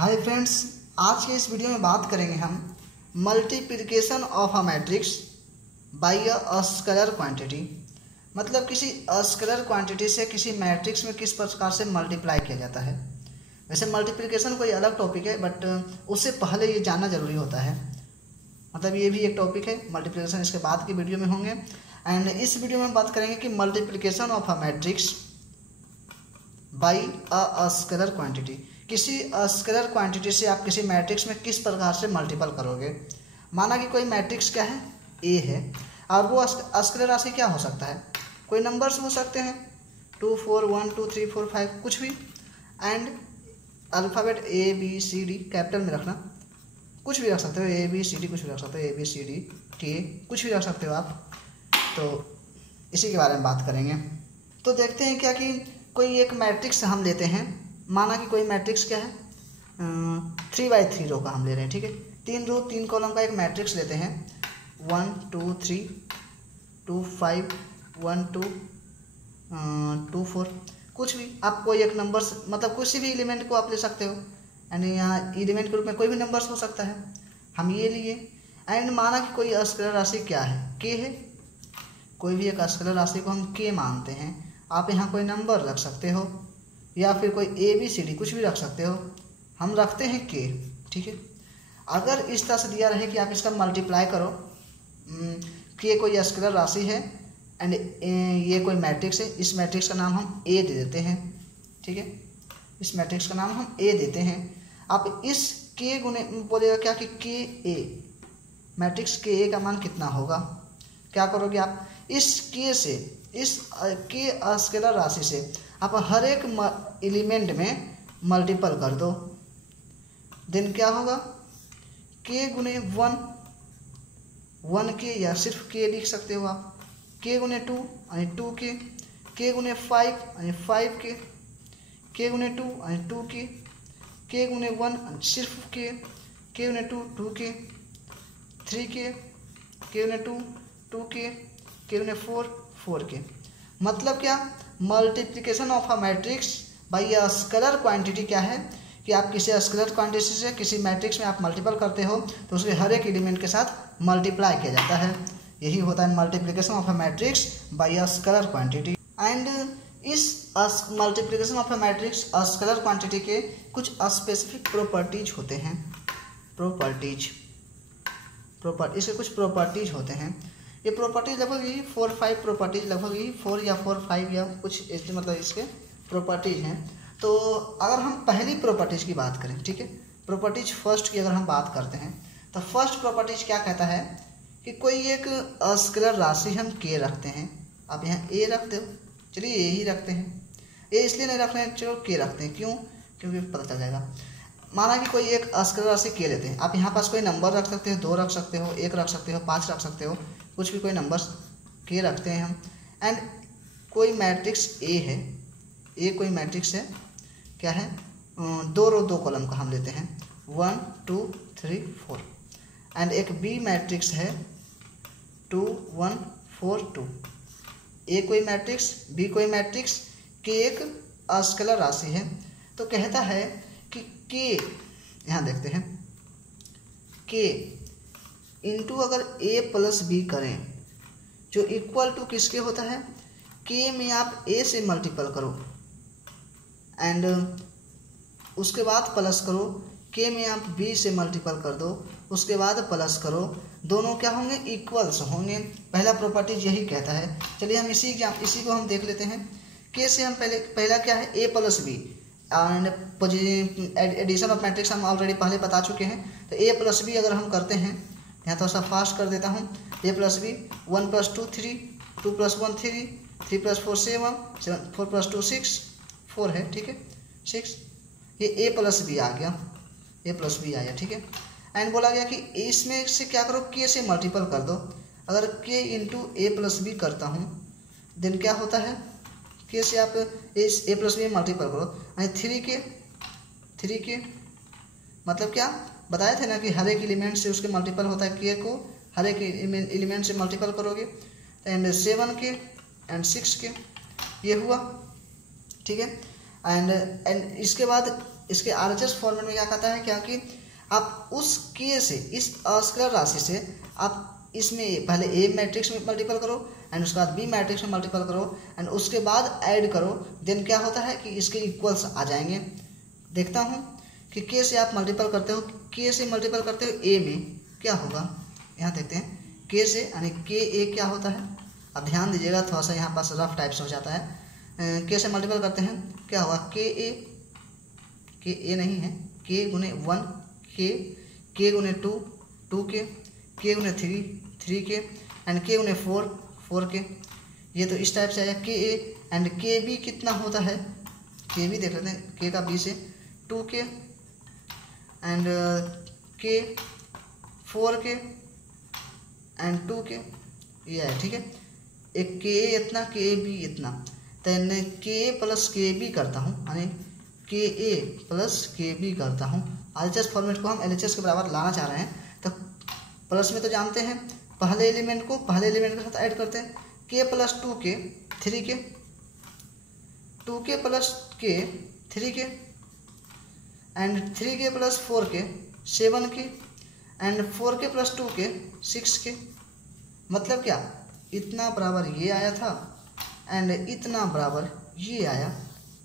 Hi friends, आज के इस वीडियो में बात करेंगे हम multiplication of a matrix by a scalar quantity. मतलब किसी स्केलर क्वांटिटी से किसी मैट्रिक्स में किस प्रकार से मल्टीप्लाई किया जाता है। वैसे मल्टीप्लिकेशन कोई अलग टॉपिक है, बट उससे पहले ये जानना जरूरी होता है। मतलब ये भी एक टॉपिक है, मल्टीप्लिकेशन इसके बाद की वीडियो में होंगे। एंड इस वीडियो में हम बात करेंगे कि multiplication of a matrix by a scalar quantity. किसी स्केलर क्वांटिटी से आप किसी मैट्रिक्स में किस प्रकार से मल्टीपल करोगे। माना कि कोई मैट्रिक्स क्या है, ए है, और वो स्केलर राशि क्या हो सकता है, कोई नंबर्स हो सकते हैं 2 4 1 2 3 4 5 कुछ भी। And alphabet A B C D capital में रखना, कुछ भी रख सकते हो, ए बी सी डी कुछ भी रख सकते हो, ए बी सी डी के कुछ भी रख सकते हो आप। तो इसी के बारे में बात करेंगे। तो देखते हैं क्या कि कोई एक मैट्रिक्स हम लेते हैं। माना कि कोई मैट्रिक्स क्या है 3x3 रो का हम ले रहे हैं, ठीक है। 3 रो 3 कॉलम का एक मैट्रिक्स लेते हैं 1 2 3 2 5 1 2 2 4 कुछ भी। आप कोई एक नंबर मतलब किसी भी एलिमेंट को आप ले सकते हो। एंड यहाँ एलिमेंट के रूप में कोई भी नंबर्स हो सकता है, हम ये लिए। एंड माना कि कोई स्केलर राशि क्या है, के है। कोई भी एक स्केलर राशि को हम के मानते हैं। आप यहाँ कोई नंबर रख सकते हो या फिर कोई ए बी सी डी कुछ भी रख सकते हो, हम रखते हैं के, ठीक है। अगर इस तरह से दिया रहे कि आप इसका मल्टीप्लाई करो, के कोई स्केलर राशि है एंड ये कोई मैट्रिक्स है, इस मैट्रिक्स का नाम हम ए दे देते हैं, ठीक है। इस मैट्रिक्स का नाम हम ए देते हैं। आप इस के गुने बोलेगा क्या कि के ए, मैट्रिक्स के ए का मान कितना होगा। क्या करोगे आप, इस के से, इस के स्केलर राशि से आप हर एक एलिमेंट में मल्टीपल कर दो। देन क्या होगा, के गुने 1 के, या सिर्फ के लिख सकते हो आप। के गुने 2 यानी 2 के गुने 5 यानी 5 के गुने 2 यानी 2 के गुने 1 सिर्फ के गुने 2 2 के, 3 के गुने 2 2 के गुने 4 के। मतलब क्या, multiplication of a matrix by a scalar quantity क्या है कि आप किसी स्केलर क्वांटिटी से किसी मैट्रिक्स में आप मल्टीपल करते हो तो उसके हर एक एलिमेंट के साथ मल्टीप्लाई किया जाता है। यही होता है multiplication of a matrix by a scalar quantity. And इस multiplication of a matrix scalar quantity के कुछ स्पेसिफिक प्रॉपर्टीज होते हैं। इसके कुछ प्रॉपर्टीज होते हैं। ये प्रॉपर्टीज लगभग यही 4-5 प्रॉपर्टीज, लगभग यही 4 या 4-5 या कुछ ऐसे मतलब इसके प्रॉपर्टीज हैं। तो अगर हम पहली प्रॉपर्टीज की बात करें, ठीक है, प्रॉपर्टीज फर्स्ट की अगर हम बात करते हैं तो फर्स्ट प्रॉपर्टीज क्या कहता है कि कोई एक स्केलर राशि हम के रखते हैं। आप यहाँ ए रखते हो, चलिए ए ही रखते हैं। ए इसलिए नहीं रख रहे हैं, चलो के रखते हैं, क्यों, क्योंकि पता चल जाएगा। माना कि कोई एक स्केलर राशि के लेते हैं, आप यहाँ पास कोई नंबर रख सकते हो, 2 रख सकते हो, 1 रख सकते हो, 5 रख सकते हो, कुछ भी कोई नंबर्स के रखते हैं हम। एंड कोई मैट्रिक्स ए है, ए कोई मैट्रिक्स है, क्या है 2 रो 2 कॉलम का हम लेते हैं 1 2 3 4। एंड एक बी मैट्रिक्स है 2 1 4 2। ए कोई मैट्रिक्स, बी कोई मैट्रिक्स, के एक स्केलर राशि है। तो कहता है कि के, यहाँ देखते हैं, के इंटू अगर ए प्लस बी करें जो इक्वल टू किसके होता है, के में आप ए से मल्टीपल करो एंड उसके बाद प्लस करो, के में आप बी से मल्टीपल कर दो, उसके बाद प्लस करो, दोनों क्या होंगे, इक्वल्स होंगे। पहला प्रॉपर्टी यही कहता है। चलिए हम इसी को हम देख लेते हैं। के से हम पहला क्या है, A plus B and addition of matrix हम ऑलरेडी पहले बता चुके हैं। तो ए प्लस बी अगर हम करते हैं, यहाँ थोड़ा सा फास्ट कर देता हूँ, ए प्लस बी 1 + 2 3 2 + 1 3 3 + 4 7 4 + 2 6 4 है, ठीक है 6। ये ए प्लस बी आ गया, ए प्लस बी आया, ठीक है। एंड बोला गया कि इसमें से क्या करो, के से मल्टीपल कर दो। अगर के इंटू ए प्लस बी करता हूँ देन क्या होता है, के से आप इस ए प्लस बी में मल्टीपल करो यानी 3 के मतलब क्या बताए थे ना कि हर एक एलिमेंट से उसके मल्टीपल होता है, के को हर एक एलिमेंट से मल्टीपल करोगे। एंड 7 के एंड 6 के, ये हुआ, ठीक है। एंड इसके बाद इसके RHS फॉर्मेट में क्या कहता है, क्या कि आप उस के से, इस अस्केलर राशि से आप इसमें पहले ए मैट्रिक्स में मल्टीपल करो एंड उसके बाद बी मैट्रिक्स में मल्टीपल करो एंड उसके बाद ऐड करो, देन क्या होता है कि इसके इक्वल्स आ जाएंगे। देखता हूँ कि के से आप मल्टीपल करते हो, के से मल्टीपल करते हो ए में, क्या होगा यहाँ देखते हैं। के से यानी के ए क्या होता है, अब ध्यान दीजिएगा, थोड़ा सा यहाँ पास रफ टाइप से हो जाता है। के से मल्टीपल करते हैं, क्या होगा, के ए नहीं है, के गुने 1 के गुने 2 के गुने 3 के एंड के गुने 4 के। ये तो इस टाइप से आया के ए एंड के बी कितना होता है, के बी देख लेते हैं, के का बी से 2 के एंड के 4 के एंड 2 के, ये है ठीक है। एक के ए इतना, के बी इतना, तो के ए प्लस के बी करता हूँ, यानी के ए प्लस के बी करता हूँ। RHS फॉर्मेट को हम LHS के बराबर लाना चाह रहे हैं, तो प्लस में तो जानते हैं, पहले एलिमेंट को पहले एलिमेंट के साथ ऐड करते हैं, के प्लस 2 के 3 के, 2 के प्लस के 3 के एंड 3 के प्लस 4 के 7 के एंड 4 के प्लस 2 के 6 के। मतलब क्या, इतना बराबर ये आया था एंड इतना बराबर ये आया,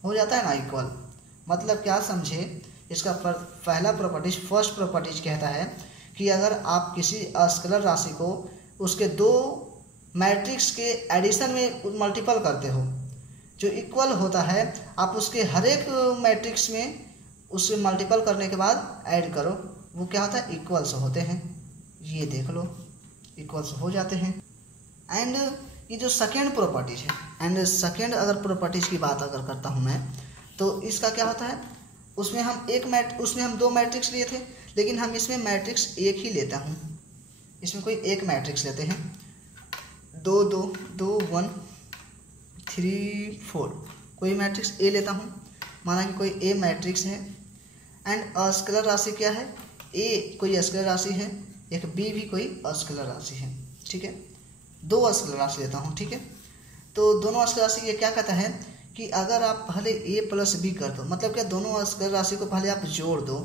हो जाता है ना इक्वल। मतलब क्या समझे, इसका पहला प्रॉपर्टीज, फर्स्ट प्रॉपर्टीज कहता है कि अगर आप किसी स्केलर राशि को उसके दो मैट्रिक्स के एडिशन में मल्टीपल करते हो, जो इक्वल होता है, आप उसके हर एक मैट्रिक्स में उससे मल्टीपल करने के बाद ऐड करो, वो क्या होता है, इक्वल्स होते हैं। ये देख लो, इक्वल्स हो जाते हैं। एंड ये जो सेकेंड प्रॉपर्टीज है, एंड सेकेंड अगर प्रॉपर्टीज की बात अगर करता हूँ मैं, तो इसका क्या होता है, उसमें हम दो मैट्रिक्स लिए थे, लेकिन हम इसमें मैट्रिक्स एक ही लेता हूँ। इसमें कोई एक मैट्रिक्स लेते हैं, 2 2 2 1 3 4, कोई मैट्रिक्स ए लेता हूँ, माना कि कोई ए मैट्रिक्स है एंड स्केलर राशि क्या है, ए कोई स्केलर राशि है, एक बी भी कोई स्केलर राशि है, ठीक है। 2 स्केलर राशि लेता हूँ, ठीक है। तो दोनों स्केलर राशि ये क्या कहता है कि अगर आप पहले ए प्लस बी कर दो, मतलब क्या, दोनों स्केलर राशि को पहले आप जोड़ दो,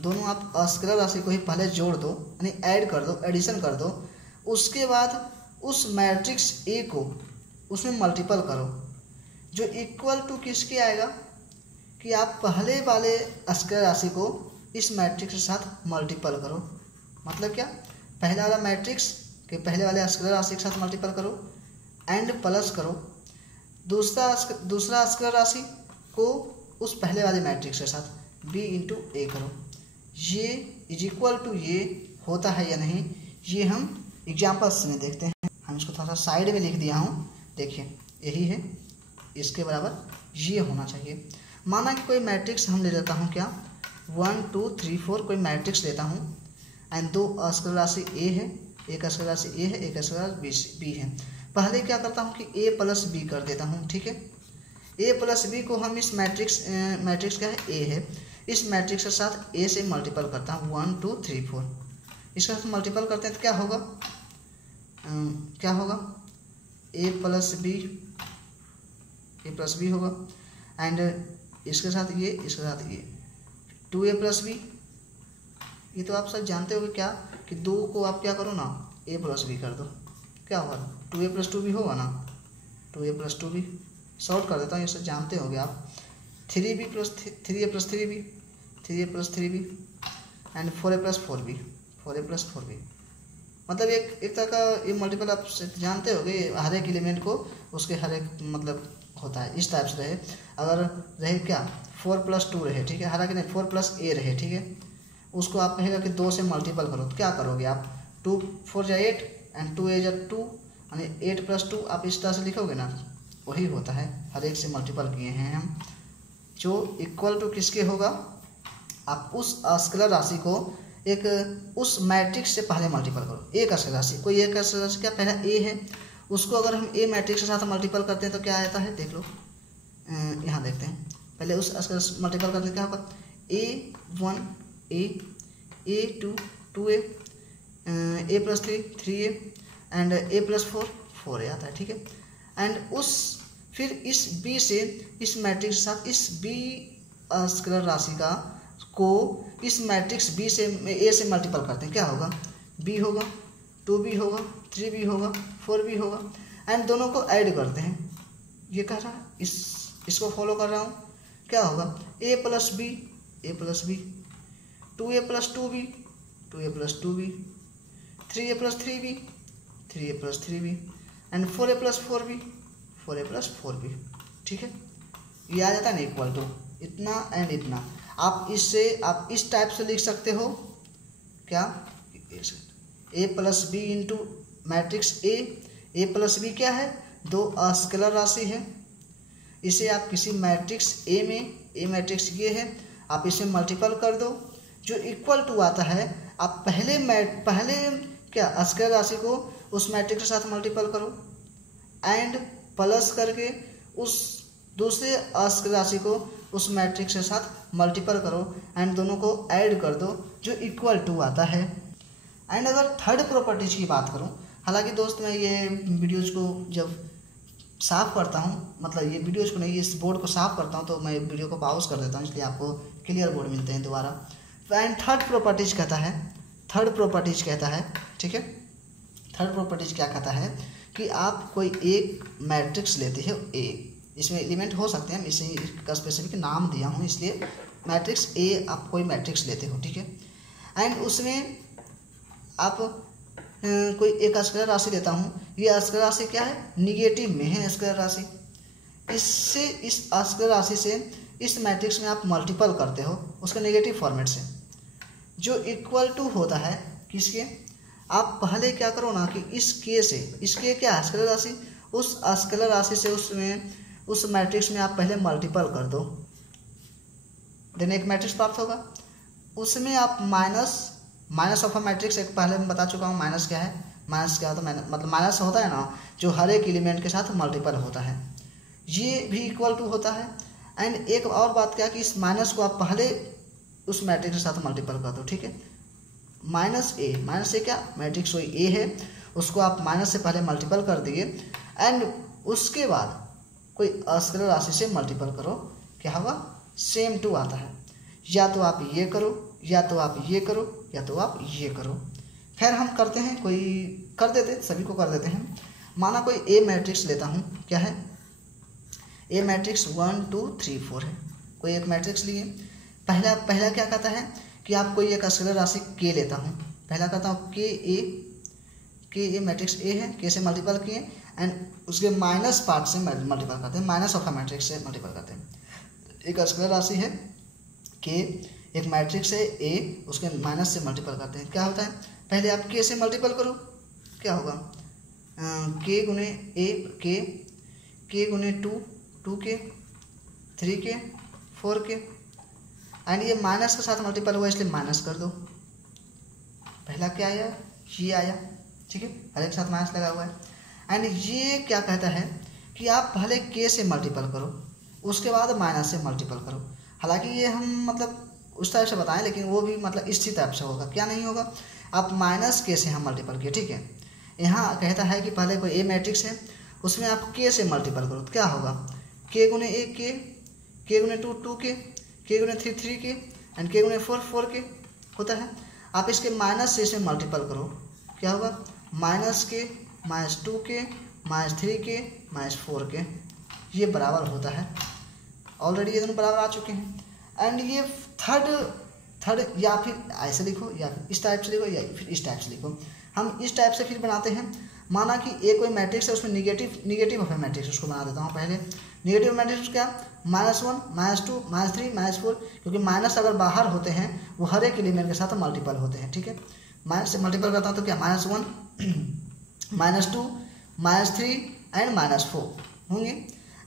दोनों आप स्केलर राशि को ही पहले जोड़ दो, यानी ऐड कर दो, एडिशन कर दो, उसके बाद उस मैट्रिक्स ए को उसमें मल्टीपल करो, जो इक्वल टू किसके आएगा कि आप पहले वाले स्केलर राशि को इस मैट्रिक्स के साथ मल्टीपल करो। मतलब क्या, पहला वाला मैट्रिक्स के पहले वाले स्केलर राशि के साथ मल्टीपल करो एंड प्लस करो दूसरा स्केलर राशि को उस पहले वाले मैट्रिक्स के साथ b इंटू ए करो। ये इज इक्वल टू ये होता है या नहीं, ये हम एग्जाम्पल्स में देखते हैं। हम इसको थोड़ा सा साइड में लिख दिया हूँ, देखिए यही है, इसके बराबर ये होना चाहिए। माना कि कोई मैट्रिक्स हम ले लेता हूँ, क्या 1 2 3 4 कोई मैट्रिक्स लेता हूँ एंड 2 स्केलर राशि ए है, एक स्केलर राशि ए है, एक स्केलर बी है। पहले क्या करता हूँ कि a प्लस बी कर देता हूँ, ठीक है। a प्लस बी को हम इस मैट्रिक्स क्या है, a है, इस मैट्रिक्स के साथ a से मल्टीपल करता हूँ, 1 2 3 4, इसके साथ मल्टीपल करते हैं तो क्या होगा, a प्लस बी होगा एंड इसके साथ ये, इसके साथ ये 2a प्लस बी। ये तो आप सब जानते हो क्या कि 2 को आप क्या करो ना, a प्लस बी कर दो, क्या होगा 2a प्लस 2b होगा ना, 2a प्लस 2b शॉर्ट कर देता हूँ, ये सब जानते होंगे आप। 3a plus 3b and 4a plus 4b, मतलब एक तरह का ये मल्टीपल आप जानते होंगे, हर एक एलिमेंट को उसके हर एक मतलब होता है, इस टाइप से रहे। अगर रहे क्या 4 प्लस 2 रहे, ठीक है, हालांकि नहीं 4 प्लस a रहे, ठीक है, उसको आप कहेगा कि 2 से मल्टीपल करो, तो क्या करोगे आप, 2 4 जा 8 एंड 2 a जा 2, यानी 8 प्लस 2 आप इस तरह से लिखोगे ना, वही होता है, हर एक से मल्टीपल किए हैं हम, जो इक्वल टू किसके होगा, आप उस स्केलर राशि को एक उस मैट्रिक्स से पहले मल्टीपल करो। एक स्केलर राशि, कोई एक स्केलर राशि क्या पहला a है, उसको अगर हम a मैट्रिक्स के साथ मल्टीपल करते हैं तो क्या आता है, देख लो, यहाँ देखते हैं, पहले उस स्केलर से मल्टीपल करते क्या होगा, a1 a2 2a, a plus 3a and a plus 4 आता है, ठीक है। एंड फिर इस b से इस मैट्रिक्स के साथ इस b स्केलर राशि को इस मैट्रिक्स बी से ए से मल्टीपल करते हैं, क्या होगा, बी होगा, 2b होगा, 3b होगा, 4b होगा, एंड दोनों को ऐड करते हैं। ये कह रहा है, इसको फॉलो कर रहा हूँ, क्या होगा, a plus B, 2a plus 2b, 2a plus 2b, 3a plus 3b, 3a plus 3b, and 4a plus 4b, 4a plus 4b। ठीक है, ये आ जाता है ना इक्वल टू इतना एंड इतना। आप इस टाइप से लिख सकते हो, क्या, a plus B into matrix A plus B क्या है, 2 स्केलर राशि है। इसे आप किसी मैट्रिक्स ए में, ए मैट्रिक्स ये है, आप इसे मल्टीपल कर दो, जो इक्वल टू आता है आप पहले क्या स्केलर राशि को उस मैट्रिक्स के साथ मल्टीपल करो एंड प्लस करके उस दूसरे स्केलर राशि को उस मैट्रिक्स के साथ मल्टीपल करो एंड दोनों को ऐड कर दो, जो इक्वल टू आता है। एंड अगर थर्ड प्रॉपर्टीज की बात करूं, हालांकि दोस्त मैं ये वीडियोज़ को जब साफ़ करता हूं, मतलब ये वीडियोज़ को नहीं, इस बोर्ड को साफ़ करता हूं, तो मैं वीडियो को पॉज कर देता हूं, इसलिए आपको क्लियर बोर्ड मिलते हैं दोबारा। एंड थर्ड प्रॉपर्टीज कहता है, ठीक है, थर्ड प्रॉपर्टीज क्या कहता है कि आप कोई एक मैट्रिक्स लेते हो ए, इसमें एलिमेंट हो सकते हैं, इसे का स्पेसिफिक नाम दिया हूँ, इसलिए मैट्रिक्स ए आप कोई मैट्रिक्स लेते हो, ठीक है, एंड उसमें आप कोई एक स्केलर राशि लेता हूँ, ये स्केलर राशि क्या है, निगेटिव में है स्केलर राशि, इससे इस स्केलर राशि से इस मैट्रिक्स में आप मल्टीपल करते हो उसके नेगेटिव फॉर्मेट से, जो इक्वल टू होता है किसके, आप पहले क्या करो ना कि इस के क्या स्केलर राशि, उस स्केलर राशि से उस मैट्रिक्स में आप पहले मल्टीपल कर दो, देन एक मैट्रिक्स प्राप्त होगा, उसमें आप माइनस ऑफ अ मैट्रिक्स, एक पहले मैं बता चुका हूँ माइनस क्या है, माइनस क्या होता है, मतलब माइनस होता है ना जो हर एक एलिमेंट के साथ मल्टीपल होता है, ये भी इक्वल टू होता है। एंड एक और बात क्या कि इस माइनस को आप पहले उस मैट्रिक्स के साथ मल्टीपल कर दो, ठीक है, माइनस ए क्या मैट्रिक्स वही ए है, उसको आप माइनस से पहले मल्टीपल कर दिए एंड उसके बाद कोई स्केलर राशि से मल्टीपल करो, क्या होगा, सेम टू आता है, या तो आप ये करो, या तो आप ये करो, या तो आप ये करो। खैर हम करते हैं, सभी को कर देते हैं। माना कोई ए मैट्रिक्स लेता हूँ, क्या है, ए मैट्रिक्स 1 2 3 4 है, कोई एक मैट्रिक्स लिए, पहला क्या कहता है कि आप कोई एक स्केलर राशि के लेता हूँ, पहला कहता हूँ के ए मैट्रिक्स ए है, के से मल्टीपल किए एंड उसके माइनस पार्ट से मल्टीपल करते हैं, माइनस ऑफ अ मैट्रिक्स से मल्टीपल करते हैं। एक स्केलर राशि है के, एक मैट्रिक्स है ए, उसके माइनस से मल्टीपल करते हैं, क्या होता है, पहले आप के से मल्टीपल करो, क्या होगा, के गुने ए, के गुने 2 के, 3 के, 4 के, एंड ये माइनस के साथ मल्टीपल हुआ इसलिए माइनस कर दो, पहला क्या आया, ये आया, ठीक है, हर एक साथ माइनस लगा हुआ है। एंड ये क्या कहता है कि आप पहले के से मल्टीपल करो, उसके बाद माइनस से मल्टीपल करो। हालांकि ये हम मतलब उस टाइप से बताएं, लेकिन वो भी मतलब इसी टाइप से होगा, क्या नहीं होगा, आप माइनस के से हम मल्टीपल किए, ठीक है, यहाँ कहता है कि पहले कोई ए मैट्रिक्स है उसमें आप के से मल्टीपल करो, तो क्या होगा, के गुने ए के गुने 2 के गुने 3 के एंड के गुने 4 के होता है। आप इसके माइनस से इसे मल्टीपल करो, क्या होगा, माइनस के, -2 के, -3 के, -4 के, ये बराबर होता है, ऑलरेडी ये दोनों बराबर आ चुके हैं। एंड ये थर्ड या फिर ऐसे लिखो, या फिर इस टाइप से लिखो, या फिर इस टाइप से लिखो। हम इस टाइप से फिर बनाते हैं, माना कि ए कोई मैट्रिक्स है, उसमें निगेटिव ऑफ मैट्रिक्स, उसको बना देता हूँ पहले। निगेटिव मैट्रिक्स क्या, -1 -2 -3 -4, क्योंकि माइनस अगर बाहर होते हैं वो हर एक एलिमेंट के साथ मल्टीपल होते हैं, ठीक है, माइनस से मल्टीपल करता हूँ तो क्या, -1 -2 -3 एंड -4 होंगे।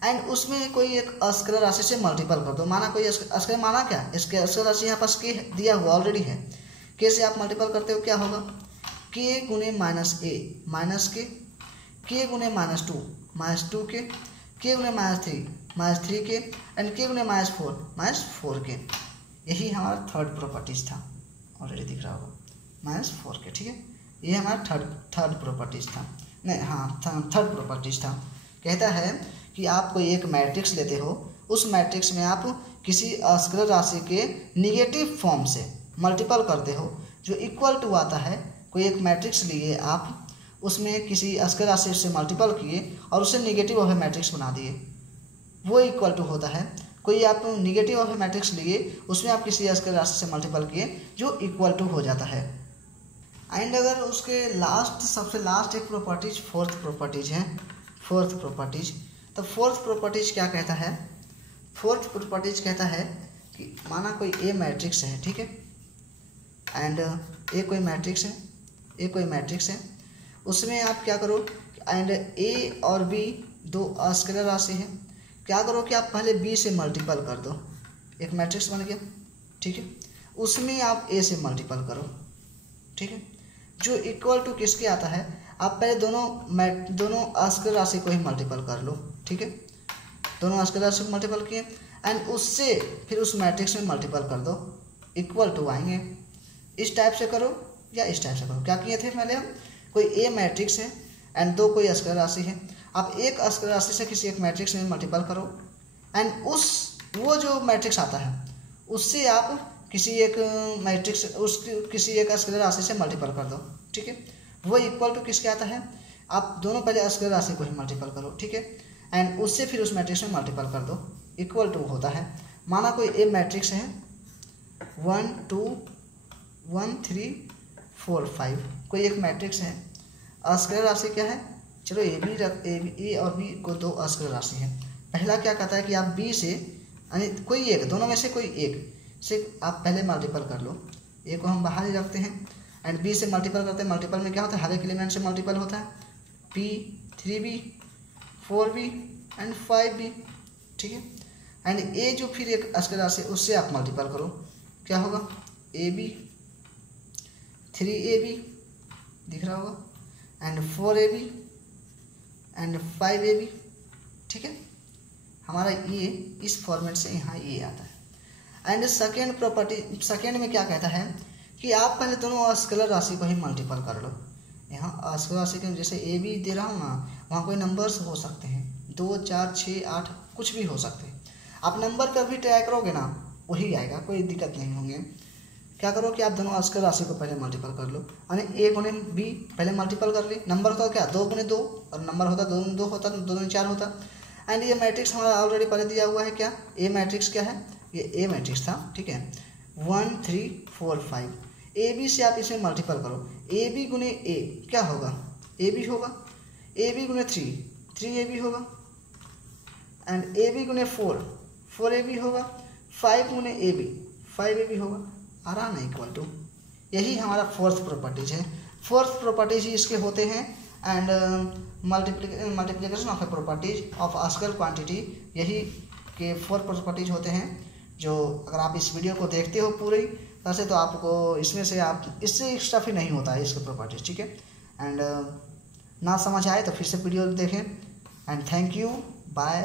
एंड उसमें कोई एक स्केलर राशि से मल्टीपल कर दो, माना कोई स्केलर, माना क्या, इसके स्केलर राशि यहाँ पास के दिया हुआ ऑलरेडी है, के से आप मल्टीपल करते हो, क्या होगा, के गुने -a माइनस के गुने -2 के गुने -3 के एंड के गुने -4 के। यही हमारा थर्ड प्रॉपर्टीज था, ऑलरेडी दिख रहा होगा, -4 के, ठीक है, ये हमारा थर्ड प्रॉपर्टीज था, नहीं हाँ थर्ड प्रॉपर्टीज था। कहता है कि आप कोई एक मैट्रिक्स लेते हो, उस मैट्रिक्स में आप किसी अस्केलर राशि के निगेटिव फॉर्म से मल्टीपल करते हो, जो इक्वल टू आता है, कोई एक मैट्रिक्स लिए आप, उसमें किसी अस्केलर राशि से मल्टीपल किए और उसे निगेटिव ऑफ ए मैट्रिक्स बना दिए, वो इक्वल टू होता है। कोई आप निगेटिव ऑफ ए मैट्रिक्स लिए, उसमें आप किसी अस्केलर राशि से मल्टीपल किए, जो इक्वल टू हो जाता है। एंड अगर उसके सबसे लास्ट एक प्रॉपर्टीज फोर्थ प्रॉपर्टीज है, फोर्थ प्रॉपर्टीज। तो फोर्थ प्रॉपर्टीज क्या कहता है? फोर्थ प्रॉपर्टीज कहता है कि माना कोई ए मैट्रिक्स है, ठीक है, एंड ए कोई मैट्रिक्स है, ए कोई मैट्रिक्स है, उसमें आप क्या करो, एंड ए और बी दो अस्केलर राशि है, क्या करो कि आप पहले बी से मल्टीपल कर दो, एक मैट्रिक्स बन गया, ठीक है, उसमें आप ए से मल्टीपल करो, ठीक है, जो इक्वल टू किसके आता है, आप पहले दोनों अस्केलर राशि को ही मल्टीपल कर लो, ठीक है, दोनों अस्केलर राशि को मल्टीपल किए एंड उससे फिर उस मैट्रिक्स में मल्टीपल कर दो, इक्वल टू आएंगे। इस टाइप से करो या इस टाइप से करो। क्या किए थे पहले हम, कोई ए मैट्रिक्स है एंड दो कोई अस्केलर राशि है, आप एक अस्केलर राशि से किसी एक मैट्रिक्स में मल्टीपल करो एंड वो जो मैट्रिक्स आता है उससे आप किसी एक मैट्रिक्स किसी एक अस्केलर राशि से मल्टीपल कर दो, ठीक है, वो इक्वल टू किसके आता है, आप दोनों पहले अस्केलर राशि को ही मल्टीपल करो, ठीक है, एंड उससे फिर उस मैट्रिक्स में मल्टीपल कर दो, इक्वल टू होता है। माना कोई ए मैट्रिक्स है 1 2 1 3 4 5, कोई एक मैट्रिक्स है, अस्केलर राशि क्या है, चलो ए और बी को दो अस्केलर राशि है। पहला क्या कहता है कि आप बी से यानी कोई एक, दोनों में से कोई एक से आप पहले मल्टीपल कर लो, ए को हम बाहर ही रखते हैं एंड बी से मल्टीपल करते हैं। मल्टीपल में क्या होता है, हर एक एलिमेंट से मल्टीपल होता है, P 3b 4b and 5b, ठीक है, एंड ए जो फिर एक अस्केलर राशि उससे आप मल्टीपल करो, क्या होगा, ab 3ab दिख रहा होगा एंड 4ab एंड 5ab, ठीक है, हमारा ये इस फॉर्मेट से यहाँ ये आता है। एंड सेकेंड प्रॉपर्टी, सेकेंड में क्या कहता है कि आप पहले दोनों अस्केलर राशि को ही मल्टीपल कर लो। यहाँ अस्केलर राशि के जैसे ए बी दे रहा हूँ ना, वहाँ कोई नंबर्स हो सकते हैं 2 4 6 8 कुछ भी हो सकते हैं, आप नंबर पर भी ट्राई करोगे ना वही आएगा, कोई दिक्कत नहीं होंगे। क्या करो कि आप दोनों अस्केलर राशि को पहले मल्टीपल कर लो, यानी ए गुने बी पहले मल्टीपल कर ली, नंबर होता क्या 2 गुने 2 और नंबर होता 2 गुने 2 होता 2 गुने 4 होता। एंड ये मैट्रिक्स हमारा ऑलरेडी पहले दिया हुआ है, क्या ए मैट्रिक्स क्या है, ये ए मैट्रिक्स था, ठीक है, 1 3 4 5, ए बी से आप इसमें मल्टीपल करो, ए बी गुने ए क्या होगा, ए बी होगा, ए बी गुने 3 ए बी होगा एंड ए बी गुने 4 ए बी होगा, 5 गुने ए बी 5 ए बी होगा, आ रहा ना इक्वल टू। यही हमारा फोर्थ प्रॉपर्टीज है। फोर्थ प्रॉपर्टीज ही इसके होते हैं and multiplication of a properties of a scalar quantity, यही के 4 प्रॉपर्टीज होते हैं। जो अगर आप इस वीडियो को देखते हो पूरी तरह से तो आपको इसमें से आप इससे एक्स्ट्रा फिर नहीं होता है इसके प्रॉपर्टीज, ठीक है। एंड ना समझ आए तो फिर से वीडियो देखें एंड थैंक यू, बाय।